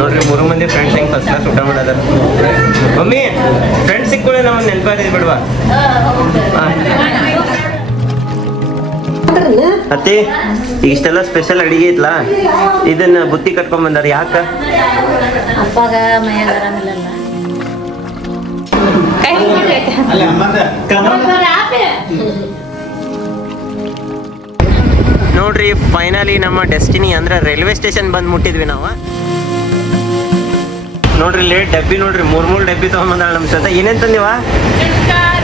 ನೋಡ್ರಿ 3 ಮಂದಿ ಫ್ರೆಂಡ್ಸ್ ಹೆಂಗ್ ಫಸ್ಟ್ ಕ್ಲಾಸ್ ಊಟ ಮಾಡೋದ. ಮಮ್ಮಿ ಫ್ರೆಂಡ್ಸ್ ಸಿಕ್ಕೊಳ್ಳಿ ನಾವು ನೆನಪಾದಿದ್ ಬಿಡ್ವಾ. ಅತ್ತಿ ಇಷ್ಟೆಲ್ಲ ಸ್ಪೆಷಲ್ ಅಡಿಗೆ ಐತ್ಲಾ, ಇದನ್ನ ಬುತ್ತಿ ಕಟ್ಕೊಂಡ್ ಬಂದಾರ ಯಾಕ? ಅಪ್ಪಾಗ ಮೈಯಾಗ ಆರಾಮಿಲ್ಲಲ್ಲ. ನೋಡ್ರಿ ಫೈನಲಿ ನಮ್ಮ ಡೆಸ್ಟಿನಿ ಅಂದ್ರೆ ರೈಲ್ವೆ ಸ್ಟೇಷನ್ ಬಂದ್ ಮುಟ್ಟಿದ್ವಿ ನಾವು. ನೋಡ್ರಿ ಲೇಟ್ ಡಬ್ಬಿ ನೋಡ್ರಿ 3 ಡಬ್ಬಿ ತಗೊಂಡ್ಬಂದಾಳ ನಮ್ ಜೊತೆ. ಏನೇನ್ ತಂದಿವ?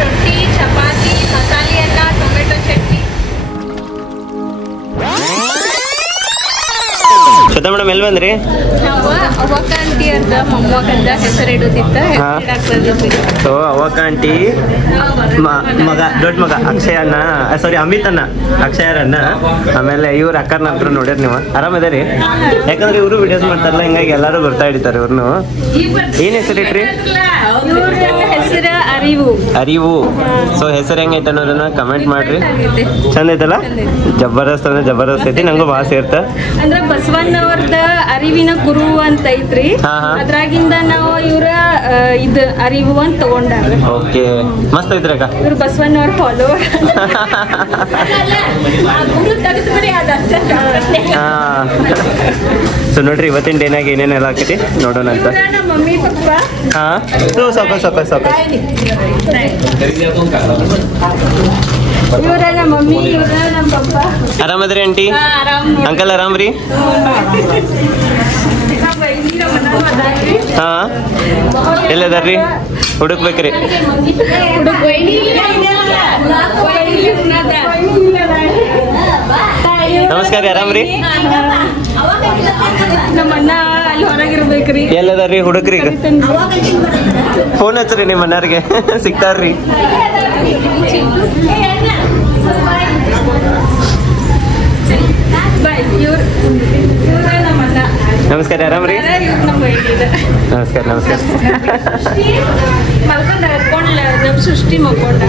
ರೊಟ್ಟಿ, ಚಪಾತಿ, ಮಸಾಲೆ ಅನ್ನ, ಟೊಮೆಟೊ ಚಟ್ನಿ. ಶ್ವೇತಾ ಮೇಡಮ್ ಎಲ್ಲಿ ಬಂದ್ರಿ? ಅವಕ್ಕ ಆಂಟಿ ಅಂತ ಮೊಮ್ಮಗಂದ ಹೆಸರು ಇಡುತ್ತಿತ್ತ. ಸೊ ಅವಕ್ಕ ಆಂಟಿ ಮಗ ದೊಡ್ಡ ಮಗ ಅಕ್ಷಯ ಅಣ್ಣ, ಸಾರಿ ಅಮಿತ್ ಅಣ್ಣ, ಅಕ್ಷಯರನ್ನ. ಆಮೇಲೆ ಇವ್ರ ಅಕ್ಕರ್ನ ಹತ್ರ ನೋಡ್ಯಾರ ನೀವು. ಆರಾಮದಾರಿ? ಯಾಕಂದ್ರೆ ಇವರು ವಿಡಿಯೋಸ್ ಮಾಡ್ತಾರಲ್ಲ, ಹಿಂಗಾಗಿ ಎಲ್ಲಾರು ಗೊತ್ತಾ ಹಿಡಿತಾರೆ ಇವ್ರನ್ನು. ಏನ್ ಹೆಸರು ಇಟ್ರಿ? ಹೆಸರು ಅರಿವು. ಅರಿವು. ಸೊ ಹೆಸರು ಹೆಂಗೈತೆ ಅನ್ನೋದನ್ನ ಕಮೆಂಟ್ ಮಾಡ್ರಿ. ಚಂದ ಐತಲ್ಲ? ಜಬರ್ದಸ್ತ್ ಅಂದ್ರೆ ಜಬರ್ದಸ್ತ್ ಐತಿ. ನಂಗೂ ಭಾಳ ಸೇರ್ತ. ಅಂದ್ರ ಬಸವಣ್ಣವ್ರದ ಅರಿವಿನ ಗುರು ಅಂತ ಐತ್ರಿ. ಅದ್ರಾಗಿಂದ ನಾವು ಇವ್ರ ಇದ್ ಅರಿವು ಅಂತ ತಗೊಂಡಾರ. ಓಕೆ, ಮಸ್ತ್ ಐತ್ರಿ ಅಕ್ಕ. ಇವ್ರು ಬಸವಣ್ಣವ್ರ ಫಾಲೋವರ್. ಸೊ ನೋಡ್ರಿ ಇವತ್ತಿನ ಡೇನಾಗ ಏನೇನೆಲ್ಲ ಹಾಕೈತಿ ನೋಡೋಣ ಅಂತ. Mummy papa. ಹಾ ಸ್ವಲ್ಪ ಇವ್ರ ನಮ್ಮ ಮಮ್ಮಿ, ಇವ್ರ ನಮ್ಮ ಪಪ್ಪ. ಆರಾಮದ್ರಿ ಆಂಟಿ? ಅಂಕಲ್ ಆರಾಮ್ರಿ? ಹಾ ಎಲ್ಲದಾರ್ರಿ? ಹುಡುಕ್ಬೇಕ್ರಿ. ನಮಸ್ಕಾರ, ಆರಾಮ್ರಿ? ನಮ್ಮ ಅಣ್ಣ ಅಲ್ಲಿ ಹೊರಗಿರ್ಬೇಕ್ರಿ. ಎಲ್ಲದಾರ್ರಿ ಹುಡುಕ್ರಿ? ಈಗ ಫೋನ್ ಹಚ್ಚ್ರಿ ನಿಮ್ಮ ಅಣ್ಣಾರಿಗೆ, ಸಿಗ್ತಾರ್ರಿ. ನಮಸ್ಕಾರ, ಆರಾಮ್ರಿ? ನಮಸ್ಕಾರ.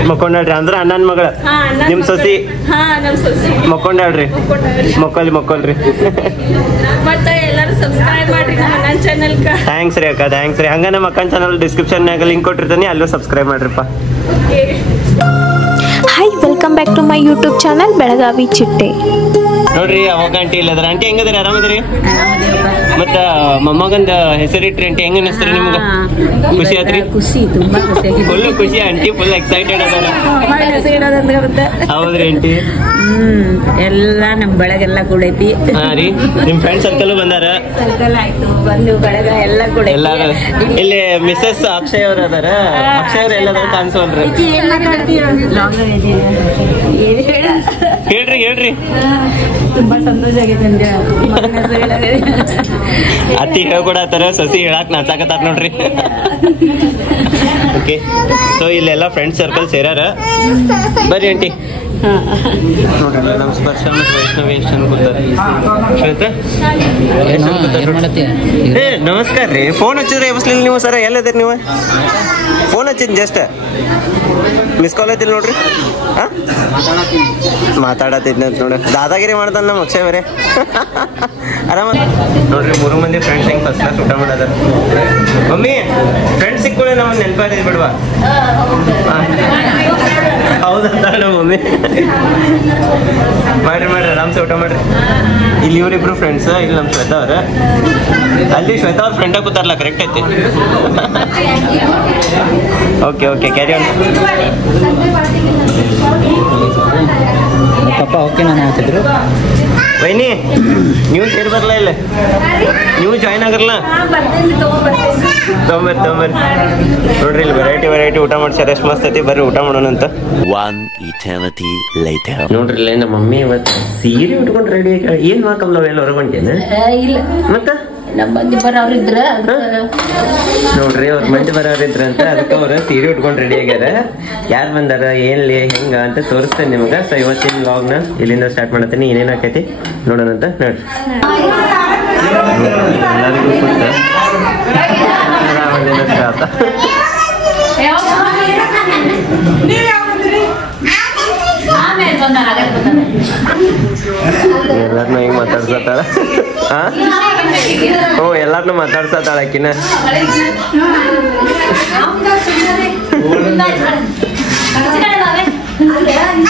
ಮಕ್ಕೊಂಡ್ರಿ ಅಂದ್ರೆ ಅಣ್ಣನ ಮಗಳ ನಿಮ್ ಸೊಸಿ ಮಕ್ಕೊಂಡ್ರಿ. ಮಕ್ಕೊಳ್ರಿ. ಮತ್ತೆ ಎಲ್ಲರೂ ಸಬ್ಸ್ಕ್ರೈಬ್ ಮಾಡ್ರಿ ನಮ್ಮ ಅಣ್ಣನ ಚಾನೆಲ್. ಥ್ಯಾಂಕ್ಸ್ ರೀ ಅಕ್ಕ, ಥ್ಯಾಂಕ್ಸ್ ರೀ. ಹಂಗ ನಮ್ಮ ಅಕ್ಕನ ಚಾನಲ್ ಡಿಸ್ಕ್ರಿಪ್ಷನ್ಯಾಗ ಲಿಂಕ್ ಕೊಟ್ಟಿರ್ತೀನಿ, ಅಲ್ಲೂ ಸಬ್ಸ್ಕ್ರೈಬ್ ಮಾಡ್ರಿಪ್ಪ. Hi, welcome back to my YouTube channel Belagavi Chitte. ನೋಡ್ರಿ ಅವಾಗ ಆಂಟಿ ಇಲ್ಲದ್ರ. ಆಂಟಿ ಹೆಂಗದ್ರಿ? ಆರಾಮದ್ರಿ? ಮತ್ತ ಮೊಮ್ಮಗಂದ ಹೆಸರಿಟ್ರಿ ಆಂಟಿ, ಹೆಂಗ ಅನಿಸ್ತ್ರಿ ನಿಮ್ಗ? ಖುಷಿ ಆತ್ರಿ? ಖುಷಿ, ತುಂಬಾ ಖುಷಿ. ಫುಲ್ ಖುಷಿ ಆಂಟಿ, ಫುಲ್ ಎಕ್ಸೈಟೆಡ್ ಅದಾರ. ಹೌದ್ರಿ ಆಂಟಿ? ಎಲ್ಲ ನಮ್ ಬೆಳಗೆಲ್ಲ ಕೂಡೈತಿ. ಹಾ ರೀ, ನಿಮ್ ಫ್ರೆಂಡ್ ಸರ್ಕಲ್ ಬಂದಾರ? ಸರ್ಕಲ್ ಆಯ್ತು, ಬಂದು ಬೆಳಗ ಎಲ್ಲ ಕೂಡ ಎಲ್ಲಾರು. ಇಲ್ಲಿ ಮಿಸಸ್ ಅಕ್ಷಯ್ ಅವ್ರ ಅದಾರ. ಅಕ್ಷಯ್ ಅವ್ರ ಎಲ್ಲದಾರ ಕಾಣಿಸೋಲ್ರಿ? ಹೇಳ್ರಿ. ತುಂಬಾ ಸಂತೋಷ ಆಗೈತೆ. ಅತ್ತಿ ಹೇಳ್ಕೊಡತ್ತಾರ, ಸಸಿ ಹೇಳಾಕ್ ನಾಚಾಕತ್ತಾರ ನೋಡ್ರಿ. ಓಕೆ, ಸೊ ಇಲ್ಲೆಲ್ಲ ಫ್ರೆಂಡ್ ಸರ್ಕಲ್ ಸೇರಾರ. ಬರ್ರಿ ಆಂಟಿ. ನೋಡ್ರಿ ನಮ್ ಸ್ಪರ್ಶ ಮತ್ತು ವೈಷ್ಣವಿ ಎಷ್ಟು ಜನ ಕೂತಾರ. ಶ್ವೇತಾ ನಮಸ್ಕಾರ ರೀ. ಫೋನ್ ಹಚ್ಚಿದ್ರೆ ಎಬ್ಸ್ಲಿಲ್ಲ ನೀವು ಸರ? ಎಲ್ಲದಿರಿ ನೀವು? ಫೋನ್ ಹಚ್ಚಿದ್ ಜಸ್ಟ್ ಮಿಸ್ ಕಾಲ್ ಐತಿಲ್ಲ ನೋಡ್ರಿ. ಹಾ ಮಾತಾಡತ್ತಿದ್ನ ನೋಡ್ರಿ. ದಾದಾಗಿರಿ ಮಾಡ್ತಾನ ನಮ್ಮ ಅಕ್ಷಯ್ ಬೇರೆ. ಆರಾಮ ನೋಡ್ರಿ 3 ಮಂದಿ ಫ್ರೆಂಡ್ಸ್ ಹೆಂಗ್ ಫಸ್ಟ್ ಕ್ಲಾಸ್ ಊಟ ಮಾಡೋದ. ಮಮ್ಮಿ ಫ್ರೆಂಡ್ಸ್ ಸಿಕ್ಕೊಳ್ಳಿ ನಾವು ನೆನಪಾದಿದ್ ಬಿಡ್ವಾ. ಹೌದಂತ ಮಮ್ಮಿ. ಮಾಡ್ರಿ ಆರಾಮ್ಸೆ ಊಟ ಮಾಡ್ರಿ. ಇಲ್ಲಿ ಇವ್ರಿಬ್ರು ಫ್ರೆಂಡ್ಸ್, ಇಲ್ಲಿ ನಮ್ ಶ್ವೇತಾ ಅವ್ರ. ಅಲ್ಲಿ ಶ್ವೇತಾ ಅವ್ರ ಫ್ರೆಂಡ್ ಕೂತಾರಲ್ಲ, ಕರೆಕ್ಟ್ ಐತಿ. Okay carry on. Papa okay ನಾನು ಹೇಳ್ತಿದ್ರು. ವೈನಿ ನೀವು ಸೇರಿ ಬರ್ಲ? ಇಲ್ಲ ನೀವು ಜಾಯ್ನ್ ಆಗಿರಲ್ಲ? ತೊಂಬರ್ರಿ ನೋಡ್ರಿ, ಇಲ್ಲಿ ವೆರೈಟಿ ಊಟ ಮಾಡ್ಸ್ಯಾರ. ಎಷ್ಟು ಮಸ್ತ್ ಐತಿ. ಬರ್ರಿ ಊಟ ಮಾಡೋಣ ಅಂತ. ನೋಡ್ರಿ ಇಲ್ಲ ನಮ್ಮ ಮಮ್ಮಿ ಇವತ್ತು ಸೀರೆ ಉಟ್ಕೊಂಡು ರೆಡಿ ಆಗಿ. ಏನ್ ಮಾಕಂಬ್ಲವ್ ಎಲ್ಲ ಹೊರಗೊಂಡೇನ? ಇಲ್ಲ, ಮತ್ತ ನಮ್ಮ ಮಂದಿ ಬರೋರಿದ್ರ ನೋಡ್ರಿ, ಅವ್ರ ಮಂದಿ ಬರೋರಿದ್ರ ಅಂತ ಅದಕ್ಕೆ ಅವ್ರ ಸೀರೆ ಉಟ್ಕೊಂಡು ರೆಡಿ ಆಗ್ಯಾರ. ಯಾರು ಬಂದಾರ, ಏನ್ಲಿ ಹೆಂಗ ಅಂತ ತೋರಿಸ್ತೇನೆ ನಿಮ್ಗ. ಸೊ ಇವತ್ತಿನ ವ್ಲಾಗ್ ನ ಇಲ್ಲಿಂದ ಸ್ಟಾರ್ಟ್ ಮಾಡತ್ತೀನಿ. ಏನೇನ್ ಆಕೈತಿ ನೋಡೋಣ ಅಂತ. ನೋಡ್ರಿ ಎಲ್ಲರಿಗೂ ಎಲ್ಲಾರ್ನು ಹಿಂಗ್ ಮಾತಾಡ್ಸತ್ತಾಳ. ಹ್ಞೂ ಎಲ್ಲಾರ್ನು ಮಾತಾಡ್ಸತ್ತಾಳ ಆಕಿನ.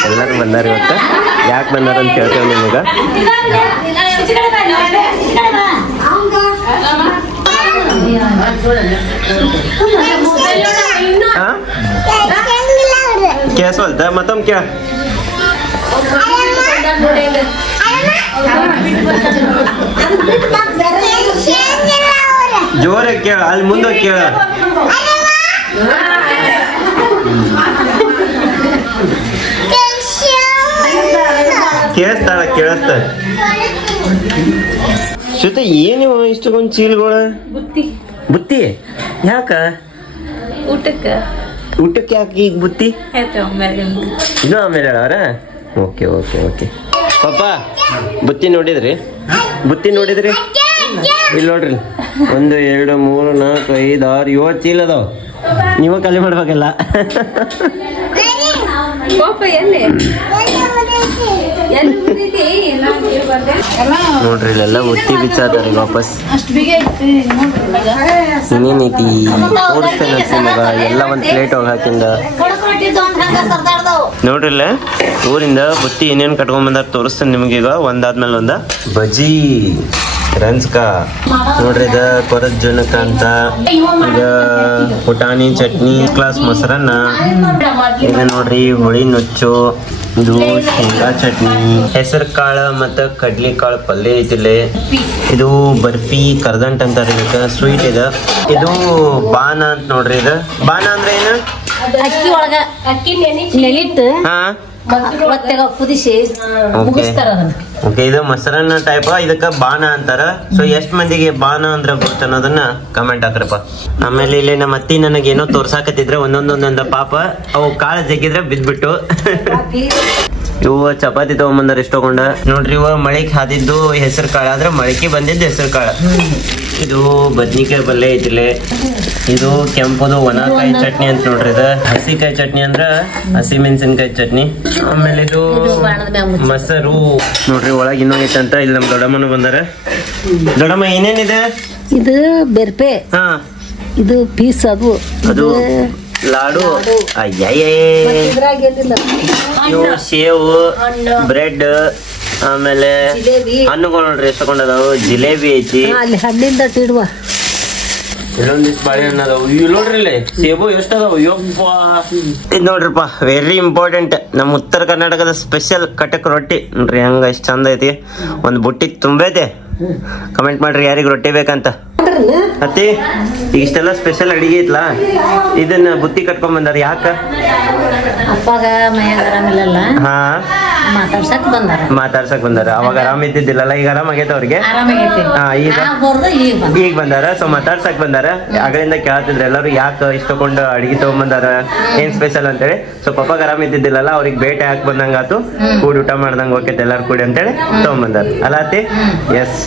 ಎಲ್ಲರೂ ಬಂದಾರ ಇವತ್ತು. ಯಾಕೆ ಬಂದಾರ ಅಂತ ಕೇಳ್ತೇವೆ ನಿಮಗ. ಕೇಳಿಸೋಲ್ತ ಮತ್ತೊಮ್ಮೆ ಕೇಳ. ಜೋರಾಗಿ ಕೇಳ, ಅಲ್ಲಿ ಮುಂದೆ ಕೇಳ. ಕೇಳಿಸ್ತಾಳ ಕೇಳಿಸ್ತ. ಶ್ರುತ ಏನು ಇಷ್ಟೊಂದು ಚೀಲಗಳು? ಬುತ್ತಿ ಯಾಕ? ಊಟಕ್ಕೆ ಯಾಕೆ ಈಗ ಬುತ್ತಿ? ಇನ್ನೂ ಆಮೇಲೆ ಹೇಳವ್ರ. Okay okay okay. ಪಾಪ ಬುತ್ತಿ ನೋಡಿದ್ರಿ? ಬುತ್ತಿ ನೋಡಿದ್ರಿ? ಇಲ್ಲಿ ನೋಡ್ರಿ, 1 2 3 4 5 6 7 ಚೀಲ ಅದಾವ. ನೀವು ಖಾಲಿ ಮಾಡ್ಬೇಕಲ್ಲ. ನೋಡ್ರಿ ಇಲ್ಲೆಲ್ಲ ಬುತ್ತಿ ಬಿಚ್ಚಾತಾರೆ ವಾಪಸ್. ಇನ್ನೇನೈತಿ ತೋರಿಸ್ತೇನೆ ಮಗ. ಎಲ್ಲ ಒಂದ್ ಪ್ಲೇಟ್ ಹೋಗಿ ಹಾಕಿಂದ ನೋಡ್ರಿಲ್ಲ ಊರಿಂದ ಬುತ್ತಿ ಏನೇನ್ ಕಟ್ಕೊಂಡ್ ಬಂದಾರ ತೋರಿಸ್ತೇನೆ ನಿಮಗೀಗ ಒಂದಾದ್ಮೇಲೆ ಒಂದ. ಬಜ್ಜಿ ರಂಜ್ಕ ನೋಡ್ರಿ, ಇದ ಕೊರದ ಜುನಕ ಅಂತ, ಈಗ ಪುಟಾಣಿ ಚಟ್ನಿ, ಕ್ಲಾಸ್ ಮೊಸರನ್ನ, ಈಗ ನೋಡ್ರಿ ಹುಳಿ ನುಚ್ಚು, ಇದು ಶೇಂಗಾ ಚಟ್ನಿ, ಹೆಸರು ಕಾಳು ಮತ್ತ ಕಡ್ಲಿ ಕಾಳು ಪಲ್ಯ ಐತಿಲ್ಲಿ. ಇದು ಬರ್ಫಿ ಕರ್ದಂಟ್ ಅಂತಾರ ಇದಕ್ಕ, ಸ್ವೀಟ್ ಇದೆ. ಇದು ಬಾನ ಅಂತ ನೋಡ್ರಿ. ಇದು ಬಾನ ಅಂದ್ರೆ ಏನು? ಅಕ್ಕಿ ಒಳಗ ಅಕ್ಕಿ ನೆನಿಟ್ಟು ಕುದಿಸಿ ಮುಗಿಸ್ತಾರ ಅದನ್ನ. ಓಕೆ, ಇದು ಮೊಸರನ್ನ ಟೈಪ್, ಇದಕ್ಕ ಬಾನ ಅಂತಾರ. ಸೊ ಎಷ್ಟ್ ಮಂದಿಗೆ ಬಾನ ಅಂದ್ರ ಗೊತ್ತ ಅನ್ನೋದನ್ನ ಕಮೆಂಟ್ ಹಾಕ್ರಪ್ಪ. ಆಮೇಲೆ ಇಲ್ಲಿ ನಮ್ಮ ಅತ್ತಿ ನನಗೇನೋ ತೋರ್ಸಾಕತ್ತಿದ್ರೆ ಒಂದೊಂದೊಂದೊಂದ ಪಾಪ ಅವು ಕಾಳ ಜಗ್ಗಿದ್ರೆ ಬಿದ್ಬಿಟ್ಟು. ಇವು ಚಪಾತಿ ತಗೊಂಬಂದಾರ ಇಷ್ಟ ತಗೊಂಡ. ನೋಡ್ರಿ ಇವ ಮಳಿಕ್ ಹಾದಿದ್ದು ಹೆಸರು ಕಾಳ ಆದ್ರ ಮಳಿಕೆ ಬಂದಿದ್ದು ಹೆಸರು ಕಾಳ. ಇದು ಬದ್ನಿಕಾಯಿ ಪಲ್ಯ ಐತಿಲೆ. ಇದು ಕೆಂಪುದು ಒಣಕಾಯಿ ಚಟ್ನಿ ಅಂತ ನೋಡ್ರಿ. ಇದು ಹಸಿಕಾಯಿ ಚಟ್ನಿ ಅಂದ್ರ ಹಸಿ ಮೆಣಸಿನ್ಕಾಯಿ ಚಟ್ನಿ. ಆಮೇಲೆ ಇದು ಮೊಸರು ನೋಡ್ರಿ. ಒಳಗ್ ಇನ್ನೂ ಐತಂತ. ಇಲ್ಲಿ ನಮ್ ದೊಡ್ಡಮ್ಮನು ಬಂದಾರ. ದೊಡ್ಡಮ್ಮ ಏನೇನಿದೆ? ಇದು ಬೆರ್ಪೆ, ಇದು ಪೀಸ್, ಅದು ಲಾಡು, ಇವು ಸೇವು, ಬ್ರೆಡ್, ಆಮೇಲೆ ಹಣ್ಣುಗಳು ನೋಡ್ರಿ ಎಷ್ಟು ತಗೊಂಡದಾವು. ಜಿಲೇಬಿ ಐತಿ, ಅಲ್ಲಿ ಹಣ್ಣಿಂದ ಇಡುವ ಇಲ್ಲೊಂದಿಷ್ಟು ಬಾಳೆಹಣ್ಣು ಅದಾವು. ಇವ್ ನೋಡ್ರಿ ಇಲ್ಲಿ ಸೇಬು ಎಷ್ಟು ಅದಾವು. ಯಪ್ಪ ಇದು ನೋಡ್ರಿಪ್ಪ ವೆರಿ ಇಂಪಾರ್ಟೆಂಟ್, ನಮ್ಮ ಉತ್ತರ ಕರ್ನಾಟಕದ ಸ್ಪೆಷಲ್ ಕಟಕ್ ರೊಟ್ಟಿ ನೋಡ್ರಿ. ಹಂಗ ಎಷ್ಟ್ ಚಂದ ಐತಿ. ಒಂದ್ ಬುಟ್ಟಿ ತುಂಬೈತೆ. ಕಮೆಂಟ್ ಮಾಡ್ರಿ ಯಾರಿಗ ರೊಟ್ಟಿ ಬೇಕಂತ. ಅತ್ತಿ ಈಗ ಇಷ್ಟೆಲ್ಲ ಸ್ಪೆಷಲ್ ಅಡಿಗೆ ಐತ್ಲಾ, ಇದನ್ನ ಬುತ್ತಿ ಕಟ್ಕೊಂಡ್ ಬಂದಾರ. ಯಾಕ? ಅಪ್ಪಾಗ ಮೈಯಾಗ ಆರಾಮಿಲ್ಲಲ್ಲ, ಹಾ ಮಾತಾಡ್ಸಕ್ ಬಂದಾರ. ಅವಾಗ ಆರಾಮ್ ಇದ್ದಿದ್ದಿಲ್ಲಲ್ಲ, ಈಗ ಆರಾಮ್ ಆಗೈತೆ ಅವ್ರಿಗೆ. ಈಗ ಬಂದಾರ. ಸೊ ಮಾತಾಡ್ಸಕ್ ಬಂದಾರ. ಆಗಲಿಂದ ಕೇಳ್ತಿದ್ರು ಎಲ್ಲರೂ ಯಾಕ ಇಷ್ಟಕೊಂಡ್ ಅಡಿಗೆ ತಗೊಂಡ್ಬಂದಾರ, ಏನ್ ಸ್ಪೆಷಲ್ ಅಂತೇಳಿ. ಸೊ ಪಪ್ಪಾಗ ಆರಾಮ್ ಇದ್ದಿದ್ದಿಲ್ಲಲ್ಲ, ಅವ್ರಿಗೆ ಬೇಟೆ ಹಾಕ್ ಬಂದಂಗ ಆತು, ಕೂಡಿ ಊಟ ಮಾಡ್ದಂಗ ಹೋಗ್ತೈತೆ ಎಲ್ಲಾರು ಕೂಡಿ ಅಂತೇಳಿ ತಗೊಂಡ್ಬಂದಾರ ಅಲ್ಲ ಅತ್ತಿ? ಎಸ್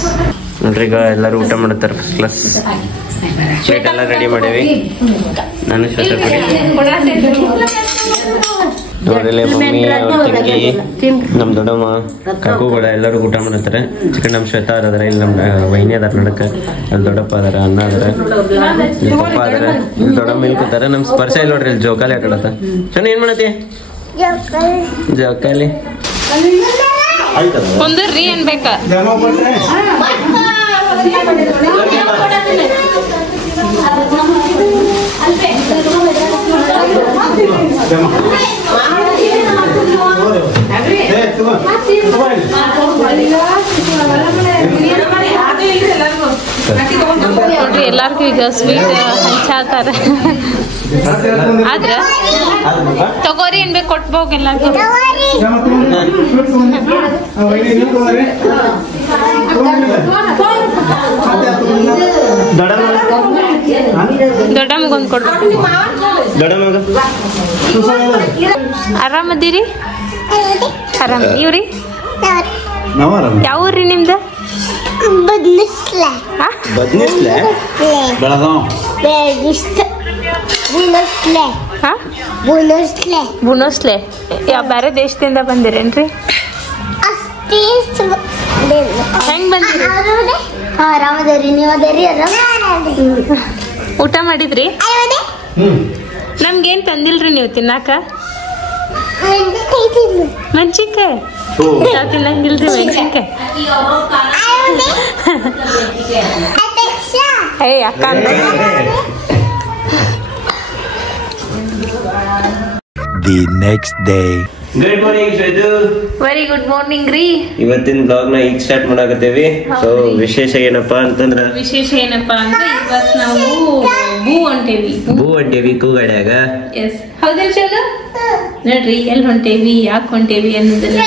ನೋಡ್ರಿ, ಈಗ ಎಲ್ಲರೂ ಊಟ ಮಾಡತ್ತಾರ. ಫಸ್ಟ್ ಕ್ಲಾಸ್ ಪ್ಲೇಟ್ ಎಲ್ಲ ರೆಡಿ ಮಾಡೇವಿ. ನಾನು ಶ್ವೇತ ಪುಡಿ ನೋಡ್ರಿ, ಮಮ್ಮಿ ಅವ್ರ ತಂಗಿ, ನಮ್ ದೊಡ್ಡಮ್ಮ, ಕಾಕುಗಳ ಎಲ್ಲರೂ ಊಟ ಮಾಡತ್ತಾರೆ. ಚಿಕನ್ ನಮ್ ಶ್ವೇತ ಅದಾರ, ಇಲ್ಲಿ ನಮ್ ವೈನಿ ಅದಾರ ನಡಕ, ಅಲ್ಲಿ ದೊಡ್ಡಪ್ಪ ಅದಾರ, ಅಣ್ಣ ಅದಾರ, ಇಲ್ಲಿ ಪಪ್ಪ ಅದಾರ, ಇಲ್ಲಿ ದೊಡ್ಡಮ್ಮ ಇಲ್ಲಿ ಕೂತಾರ. ನಮ್ ಸ್ಪರ್ಶ ಇಲ್ಲಿ ನೋಡ್ರಿ, ಇಲ್ಲಿ ಜೋಕಾಲಿ ಆಟ ಆಡತ್ತ. ಚೆನ್ನ ಏನ್ ಮಾಡತಿ? ಜೋಕಾಲಿ ಒಂದ್ರಿ ಏನ್ ಬೇಕ? ನೋಡ್ರಿ ಎಲ್ಲಾರ್ಗು ಈಗ ಸ್ವೀಟ್ ಹಂಚಾತಾರ. ಆದ್ರ ತಗೋರಿ ಏನ್ ಬೇಕು ಕೊಟ್ಬೋಗ್ ಎಲ್ಲಾರ್ಗು. ದೊಡ್ಡಮ್ಮಗೊಂದು ಕೊಡ್ಬೇಕು. ಆರಾಮದಿರಿ? ಆರಾಮ. ನೀವ್ರಿ ಯಾವ ಊರ್ರಿ ನಿಮ್ದು? ಬುನೋಸ್ಲೆ. ಯಾವ ಬೇರೆ ದೇಶದಿಂದ ಬಂದಿರೇನ್ರಿ? ಹೆಂಗ್ ಬಂದಿರಿ? ಆರಾಮದೇರಿ, ನೀವು ಅದೇರಿ? ಊಟ ಮಾಡಿದ್ರಿ? ನಮ್ಗೇನ್ ತಂದಿಲ್ರಿ ನೀವು ತಿನ್ನಾಕ? ಮೆಣಸಿನ್ಕಾಯಿ ಯಾವ ತಿನ್ನಂಗಿಲ್ರಿ ಮೆಣಸಿನ್ಕಾಯಿ? ಏ ಅಕ್ಕ The next day. Good morning Shwetu. Very good morning ರೀ. ಇವತ್ತಿನ ಬ್ಲಾಗ್ ನ ಈಗ ಸ್ಟಾರ್ಟ್ ಮಾಡಾಕತ್ತೇವಿ. ಸೊ ವಿಶೇಷ ಏನಪ್ಪಾ ಅಂದ್ರೆ ಇವತ್ ನಾವು ಬೂ ಹೊಂಟೇವಿ ಕೂಗಾಡ್ಯಾಗ. ಎಸ್ ಹೌದಲ್ ಚಲೋ ನೋಡ್ರಿ ಎಲ್ಲಿ ಹೊಂಟೇವಿ ಯಾಕೆ ಹೊಂಟೇವಿ ಅನ್ನೋದನ್ನ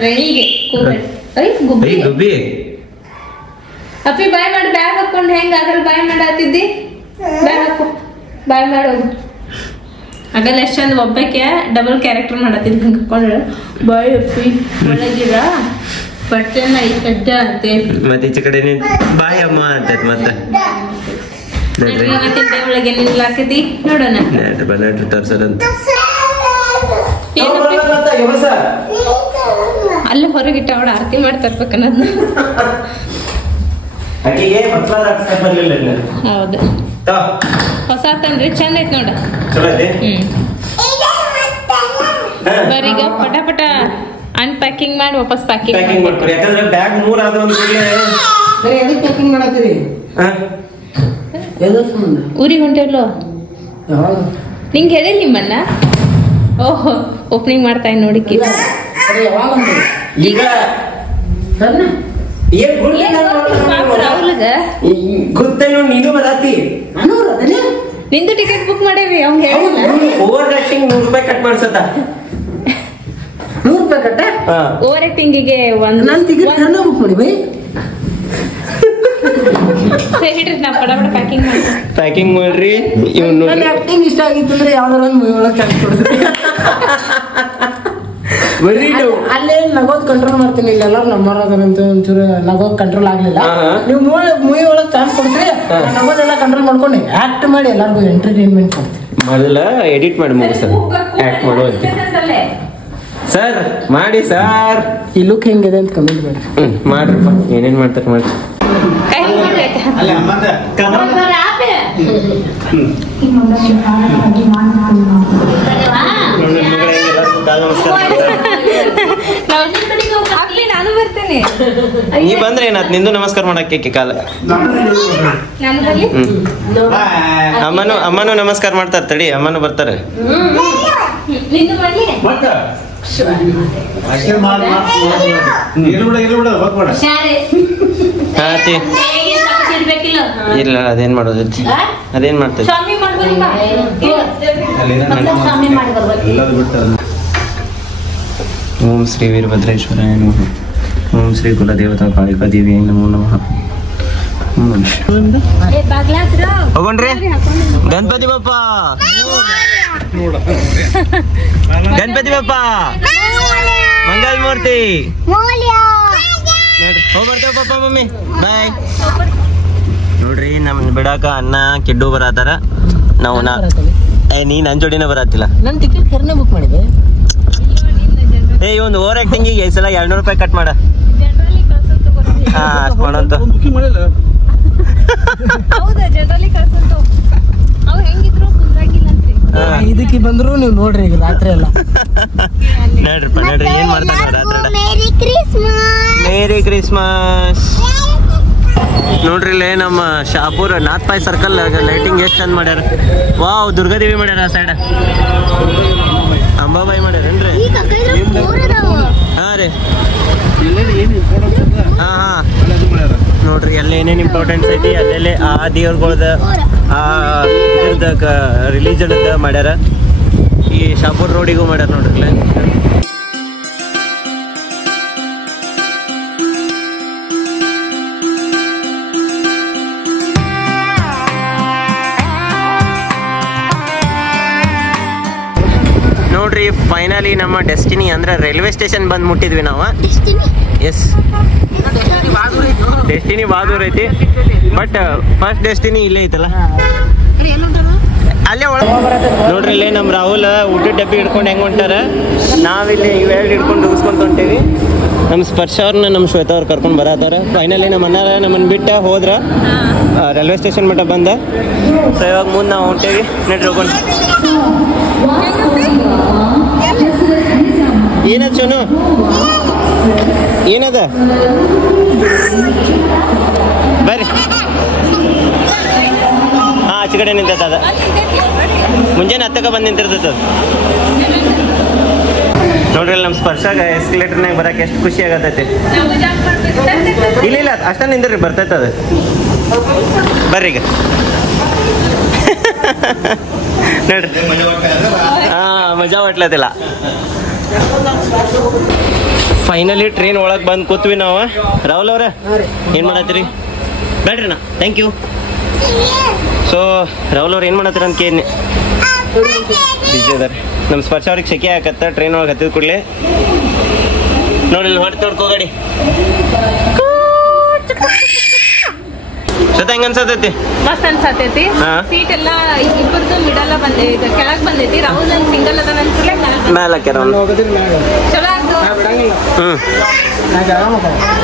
ಟ್ರೈನಿಗೆ ಗುಬ್ಬಿ ಅಪ್ಪಿ ಬಾಯ್ ಮಾಡಿ ಬ್ಯಾಗ್ ಹಾಕೊಂಡು ಹೆಂಗ ಅದ್ರಲ್ಲಿ ಬಾಯ್ ಮಾಡಾತಿದ್ದಿ? ಬ್ಯಾಗ್ ಹಾಕೋ ಬಾಯ್ ಮಾಡೋದು ಆಗಲ್ಲ ಎಷ್ಟು ಚಂದ ಒಬ್ಬಕ್ಕೆ ಡಬಲ್ ಕ್ಯಾರೆಕ್ಟರ್ ಮಾಡತ್ತಿದ್ ಹಂಗ ಹಾಕೊಂಡ್ರ ಬಾಯ್ ಅಪ್ಪಿ ಒಳಗಿರ ಬಟ್ಟೆನ ಈ ಕಡ್ಡ ಅಂತೆ ಮತ್ತೆ ಈಚೆ ಕಡೆ ಬಾಯ್ ಅಮ್ಮ ಅಂತ ಮತ್ತೆ ಒಳಗೆ ನಿಲ್ಲಾಕತಿ ನೋಡೋಣ ತರ್ಸರಂತ ಅಲ್ಲೇ ಹೊರಗಿಟ್ಟ ಅವಳ ಆರತಿ ಮಾಡಿ ತರ್ಬೇಕನ್ನೋದ್ನ. ಹೌದು ಹೊಸ ತಂದ್ರಿ ಚಂದ ಐತ್ ನೋಡ. ಬರೀಗ ಪಟ ಪಟ ಅನ್ಪ್ಯಾಕಿಂಗ್ ಮಾಡಿ ವಾಪಸ್ ಪ್ಯಾಕಿಂಗ್ ಮಾಡ್ಕೊಡಿ. ಯಾಕಂದ್ರೆ ಬ್ಯಾಗ್ ಮೂರ್ ಆದ ಒಂದು ಪ್ಯಾಕಿಂಗ್ ಮಾಡತ್ತೀರಿ? ಊರಿಗೆ ಹೊಂಟಿರ್ಲೋ ನಿಂಗೆ ಹೇಳಿ ನಿಮ್ಮನ್ನ. ಓಹೋ ಓಪನಿಂಗ್ ಮಾಡ್ತಾ ನೋಡಿಕಿ ಈಗ ರಾಹುಲ್ಗ ಗೊತ್ತೇನೋ ನೀನು ಬರಾತಿ. ನಿಂದು ಟಿಕೆಟ್ ಬುಕ್ ಮಾಡೇವಿ ಅವ್ನ್ ಹೇಳಿಲ್ಲ. ಓವರ್ ಆಕ್ಟಿಂಗ್ 100 ರೂಪಾಯಿ ಕಟ್ ಮಾಡ್ಸತ್ತ. 100 ರೂಪಾಯಿ ಕಟ್ಟ ಓವರ್ ಆಕ್ಟಿಂಗಿಗೆ ಒಂದು ನಾನು ಟಿಕೆಟ್ ಬುಕ್ ಮಾಡಿ ಬೈ. ಹಿಡ್ರಿ ನಾ ಪಡ ಪಡ ಪ್ಯಾಕಿಂಗ್ ಮಾಡ್ರಿ. ಇವ್ನು ಆಕ್ಟಿಂಗ್ ಇಷ್ಟ ಆಗಿತ್ತು ಅಂದ್ರೆ ಯಾವ್ದಾರ ಒಂದು ಮೂವಿ ಒಳಗೆ ಚಾನ್ಸ್ ಕೊಡ್ತೀನಿ. ಅಲ್ಲೇ ನಗೋದ್ ಕಂಟ್ರೋಲ್ ಮಾಡ್ತೀನಿ. ಇಲ್ಲಿ ಎಲ್ಲರೂ ನಮ್ಮರಂತ ಒಂಚೂರು ನಗೋದ್ ಕಂಟ್ರೋಲ್ ಆಗ್ಲಿಲ್ಲ. ನೀವು ಮೂವಿ ಒಳಗ್ ಚಾನ್ಸ್ ಕೊಡ್ತೀರಿ, ನಗೋದೆಲ್ಲ ಕಂಟ್ರೋಲ್ ಮಾಡ್ಕೊಂಡು ಆಕ್ಟ್ ಮಾಡಿ ಎಲ್ಲರಿಗೂ ಎಂಟರ್ಟೈನ್ಮೆಂಟ್ ಕೊಡ್ತೀರಿ. ಮೊದಲ ಎಡಿಟ್ ಮಾಡಿ ಮುಗಿಸ ಆಕ್ಟ್ ಮಾಡೋ ಸರ್ ಮಾಡಿ ಸರ್. ಈ ಲುಕ್ ಹೆಂಗಿದೆ ಅಂತ ಕಮೆಂಟ್ ಮಾಡಿ. ಮಾಡ್ರಪ್ಪ ಏನೇನ್ ಮಾಡ್ತಾರೆ ಮಾಡ್ರಿ. ನಾನು ಬರ್ತೇನೆ. ನೀ ಬಂದ್ರೆ ಏನಾತ್ ನಿಂದು ನಮಸ್ಕಾರ ಮಾಡಕ್ಕೆ ಕಾಲ. ಅಮ್ಮನು ನಮಸ್ಕಾರ ಮಾಡ್ತಾರ ತಡಿ. ಅಮ್ಮನು ಬರ್ತಾರೆ. ಇಲ್ಲ ಅದೇನ್ ಮಾಡೋದು ಅದೇನ್ ಮಾಡ್ತೇವೆ. ಓಂ ಶ್ರೀ ವೀರಭದ್ರೇಶ್ವರಾಯ ನಮಃ. ಓಂ ಶ್ರೀ ಕುಲದೇವತಾ ಕಾಳಿಕಾ ದೇವಿ ನಮೋ ನಮಃ. ಹೋಗೋಣ್ರಿ ಗಣಪತಿ ಬಪ್ಪ. ಗಣಪತಿ ಬಪ್ಪ ಮಂಗಲ್ ಮೂರ್ತಿ. ಹೋಗ್ಬರ್ತೇವ ಪಪ್ಪ ಮಮ್ಮಿ ಬಾಯ್. ನೋಡ್ರಿ ನಮ್ ಬಿಡಾಕ ಅನ್ನ ಕಿಡ್ಡು ಬರತಾರ. ನಾವು ನೀ ನನ್ ಜೋಡಿನ ಬರತ್ತಿಲ್ಲ. ನನ್ ಟಿಕೆಟ್ ಕರ್ನೆ ಬುಕ್ ಮಾಡಿದೆ. ಏ ಒಂದು ಓವರ್ ಆಕ್ಟಿಂಗ್ ಈ ಸಲ 200 ರೂಪಾಯಿ ಕಟ್ ಮಾಡ. ಹಾ ಅಷ್ಟು ಮಾಡಂತ. ಇದಕ್ಕೆ ಬಂದ್ರು ನೀವು ನೋಡ್ರಿ ಈಗ ರಾತ್ರಿ ಎಲ್ಲ. ನೋಡ್ರಿಪ್ಪ ನೋಡ್ರಿ ಏನ್ ಮಾಡ್ತಾರ ರಾತ್ರಿ. Merry Christmas. ನೋಡ್ರಿ ಇಲ್ಲೇ ನಮ್ಮ ಶಾಪುರ್ ನಾಥ್ಪಾಯ್ ಸರ್ಕಲ್ ಲೈಟಿಂಗ್ ಎಷ್ಟು ಚಂದ ಮಾಡ್ಯಾರ. ವಾವ್ ದುರ್ಗಾದೇವಿ ಮಾಡ್ಯಾರ ಆ ಸೈಡ್. ಅಂಬಾಬಾಯಿ ಮಾಡ್ಯಾರೇನ್ರಿ? ಹಾ ರೀ ಹಾ ಹಾ ನೋಡ್ರಿ ಎಲ್ಲ ಏನೇನು ಇಂಪಾರ್ಟೆನ್ಸ್ ಐತಿ ಅಲ್ಲೆಲ್ಲೇ ಆ ದೇವ್ರಗಳ್ದ ಆ ಇದ್ರದ ರಿಲಿಜನ್ ಮಾಡ್ಯಾರ. ಈ ಶಾಪುರ್ ರೋಡಿಗೂ ಮಾಡ್ಯಾರ ನೋಡ್ರಿ ಇಲ್ಲೇ. ನೋಡ್ರಿ ಫೈನಲಿ ನಮ್ಮ ಡೆಸ್ಟಿನಿ ಅಂದ್ರೆ ರೈಲ್ವೆ ಸ್ಟೇಷನ್ ಬಂದ್ ಮುಟ್ಟಿದ್ವಿ ನಾವು. ಎಸ್ ಡೆಸ್ಟಿನಿ ಬಾದೂರ್ ಐತಿ. ಬಟ್ ಫಸ್ಟ್ ಡೆಸ್ಟಿನಿ ಇಲ್ಲೇ ಐತಲ್ಲ ಅಲ್ಲೇ ಒಳಗೆ. ನೋಡ್ರಿ ಇಲ್ಲೇ ನಮ್ಮ ರಾಹುಲ್ ಊಟದ ಡಬ್ಬಿ ಹಿಡ್ಕೊಂಡು ಹೆಂಗ್ ಹೊಂಟಾರ. ನಾವಿಲ್ಲಿ ಇವೆರಡು ಹಿಡ್ಕೊಂಡು ದುಗಿಸ್ಕೊಂತ ಹೊಂಟೇವಿ. ನಮ್ಮ ಸ್ಪರ್ಶ ಅವ್ರನ್ನ ನಮ್ಮ ಶ್ವೇತಾ ಅವ್ರು ಕರ್ಕೊಂಡು ಬರತ್ತಾರ. ಫೈನಲಿ ನಮ್ಮ ಅಣ್ಣಾರ ನಮ್ಮನ್ನು ಬಿಟ್ಟು ಹೋದ್ರ ರೈಲ್ವೆ ಸ್ಟೇಷನ್ ಮಟ್ಟ ಬಂದ. ಸೊ ಇವಾಗ ಮುಂದೆ ನಾವು ಹೊಂಟೇವಿ, ನಡ್ರಿ ಹೋಗೋಣ. ಏನದ ಸೋನು, ಏನದ ಬರ್ರಿ. ಹಾಂ ಆಚೆ ಕಡೆ ನಿಂತದ, ಅದ ಮುಂಜಾನೆ 10ಕ್ಕೆ ಬಂದು ನಿಂತಿರ್ತದ ನೋಡ್ರಿ. ನಮ್ಮ ಸ್ಪರ್ಶಾಗ ಎಸ್ಕಲೇಟರ್ನಾಗ ಬರಕ್ಕೆ ಎಷ್ಟು ಖುಷಿ ಆಗತೈತಿ. ಇಲ್ಲ ಅಷ್ಟ ನಿಂದ್ರಿ, ಬರ್ತೈತೆ ಅದು. ಬರ್ರಿ ಈಗ ನೋಡ್ರಿ. ಹಾಂ ಮಜಾ ಹೊಟ್ಲತ್ತಿಲ್ಲ. ಫೈನಲಿ ಟ್ರೈನ್ ಒಳಗೆ ಬಂದು ಕೂತ್ವಿ ನಾವು. ರಾಹುಲ್ ಅವ್ರ ಏನು ಮಾಡತ್ತೀರಿ? ಬೇಡ್ರಿ ನಾ ಥ್ಯಾಂಕ್ ಯು. ಸೊ ರಾಹುಲ್ ಅವ್ರು ಏನು ಮಾಡತ್ತೀರ ಅಂತ ಕೇಳಿ ಬಿಜಿ ಅದಾರ. ನಮ್ಮ ಸ್ಪರ್ಶ ಅವ್ರಿಗೆ ಸೆಕೆ ಹಾಕತ್ತ ಟ್ರೈನ್ ಒಳಗೆ ಹತ್ತಿದ ಕೂಡಲೇ. ನೋಡಿ ಹೊಟ್ಟು ನೋಡ್ಕೋಗಡಿ ಸತ ಹೆಂಗ ಅನ್ಸತೈತಿ? ಮಸ್ತ್ ಅನ್ಸತೈತಿ. ಸೀಟ್ ಎಲ್ಲ ಇಬ್ಬರದು ಮಿಡಲ್ ಬಂದೈತಿ, ಕೆಳಗ್ ಬಂದೈತಿ. ರಾಹುಲ್ ನನ್ ಸಿಂಗಲ್ ಅದ ಅನ್ಸಲೇ ಮ್ಯಾಲ ಹಾಕ್ಯಾರ. ಚಲೋ ಆಯ್ತು.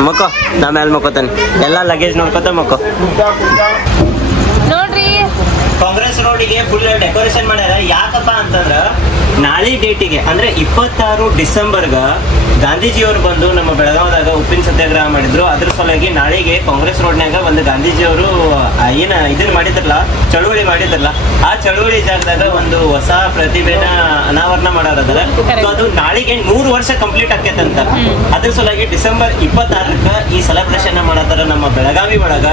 ಮಕ್ಕೋ ನಾ ಮ್ಯಾಲ ಮಕ್ಕೋತಾನೆ. ಎಲ್ಲ ಲಗೇಜ್ ನೋಡ್ಕೊತ ಮಕ್ಕೋ. ನೋಡ್ರಿ ಕಾಂಗ್ರೆಸ್ ರೋಡಿಗೆ ಫುಲ್ ಡೆಕೋರೇಷನ್ ಮಾಡ್ಯಾರ. ಯಾಕಪ್ಪ ಅಂತಂದ್ರ ನಾಳೆ ಡೇಟಿಗೆ ಅಂದ್ರೆ 26 ಡಿಸೆಂಬರ್ಗ ಗಾಂಧೀಜಿಯವರು ಬಂದು ನಮ್ಮ ಬೆಳಗಾವದಾಗ ಉಪ್ಪಿನ ಸತ್ಯಾಗ್ರಹ ಮಾಡಿದ್ರು. ಅದ್ರ ಸಲುವಾಗಿ ನಾಳೆಗೆ ಕಾಂಗ್ರೆಸ್ ರೋಡ್ನಾಗ ಒಂದು ಗಾಂಧೀಜಿಯವರು ಏನ ಇದನ್ನ ಮಾಡಿದ್ರಲ್ಲ, ಚಳುವಳಿ ಮಾಡಿದ್ರಲ್ಲ, ಆ ಚಳುವಳಿ ಜಾಗದಾಗ ಒಂದು ಹೊಸ ಪ್ರತಿಭೆನ ಅನಾವರಣ ಮಾಡೋದಲ್ಲ. ಸೊ ಅದು ನಾಳೆಗೆ 100 ವರ್ಷ ಕಂಪ್ಲೀಟ್ ಆಕೇತಂತ. ಅದ್ರ ಸಲುವಾಗಿ ಡಿಸೆಂಬರ್ 26ಕ್ಕ ಈ ಸೆಲೆಬ್ರೇಷನ್ ಮಾಡತ್ತಾರ ನಮ್ಮ ಬೆಳಗಾವಿ ಒಳಗ.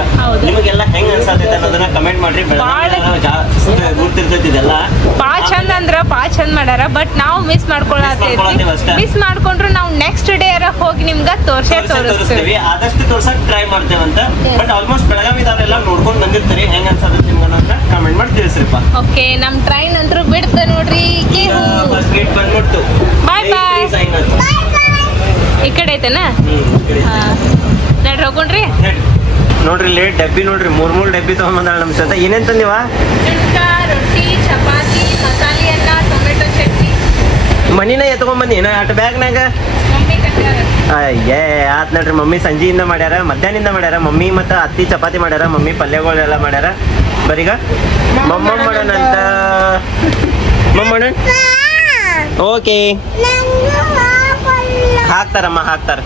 ನಿಮಗೆಲ್ಲ ಹೆಂಗ್ ಅನ್ಸತೈತೆ ಅನ್ನೋದನ್ನ ಕಮೆಂಟ್ ಮಾಡ್ರಿ. ಗುರ್ತಿರ್ತೈತಿ ಇದೆಲ್ಲ ಬಾಳ ಚಂದ ಅಂದ್ರ ಬಾಳ ಚಂದ ಮಾಡ್ಯಾರ. ಬಟ್ ನಾವು ಮಿಸ್ ಮಾಡ್ಕೊಳತ್ತೇವಿ. ಮಿಸ್ ಮಾಡ್ಕೊಂಡ್ರು ನಾವು ನೆಕ್ಸ್ಟ್ ಡೇ ಹೋಗಿ ನಿಮ್ಗ ತೋರಿಸ್ತೀವಿ. ಆದಷ್ಟು ತೋರ್ಸಕ್ ಟ್ರೈ ಮಾಡ್ತೇವಂತ. ಬಟ್ ಆಲ್ಮೋಸ್ಟ್ ಬೆಳಗಾವಿದವ್ರೆಲ್ಲ ನೋಡ್ಕೊಂಡ್ ಬಂದಿರ್ತೀರಿ. ಹೆಂಗ್ ಅನ್ಸತ್ತೆ ನಿಮ್ಗೆ ಕಮೆಂಟ್ ಮಾಡಿ ತಿಳಿಸ್ರಿಪ್ಪ. ಓಕೆ ನಮ್ ಟ್ರೈನ್ ಅಂತೂ ಬಿಡ್ತ ನೋಡ್ರಿ. ಫಸ್ಟ್ ಗೇಟ್ ಬಂದ್ಬಿಡ್ತು. ಬಾಯ್ ಬಾಯ್. ಈ ಕಡೆ ಐತೆನಾ? ನಡ್ರಿ ಹೋಗೋಣ್ರಿ. ನೋಡ್ರಿ ಲೇಟ್ ಡಬ್ಬಿ ನೋಡ್ರಿ, 3 ಡಬ್ಬಿ ತಗೊಂಡ್ಬಂದಾಳ ನಮ್ಮ ಜೊತೆ. ಏನೇನ್ ತಂದಿವ? ರೊಟ್ಟಿ, ಚಪಾತಿ, ಮಸಾಲೆ ಅನ್ನ, ಟೊಮೆಟೊ ಚಟ್ನಿ. ಮನಿನ ಎತ್ಕೊಂಡ್ಬಂದಿ ಏನೋ ಅಟ್ ಬ್ಯಾಗ್ನಾಗ. ಆತ್ ನೋಡ್ರಿ. ಮಮ್ಮಿ ಸಂಜೆಯಿಂದ ಮಾಡ್ಯಾರ, ಮಧ್ಯಾಹ್ನದಿಂದ ಮಾಡ್ಯಾರ. ಮಮ್ಮಿ ಮತ್ತು ಅತ್ತಿ ಚಪಾತಿ ಮಾಡ್ಯಾರ, ಮಮ್ಮಿ ಪಲ್ಯಗಳೆಲ್ಲ ಮಾಡ್ಯಾರ. ಬರೀಗ ಮಮ್ಮ ಮಾಡೋಣ ಅಂತ. ಮಮ್ಮ ಮಾಡೋಣ. ಓಕೆ ಹಾಕ್ತಾರಮ್ಮ ಹಾಕ್ತಾರ.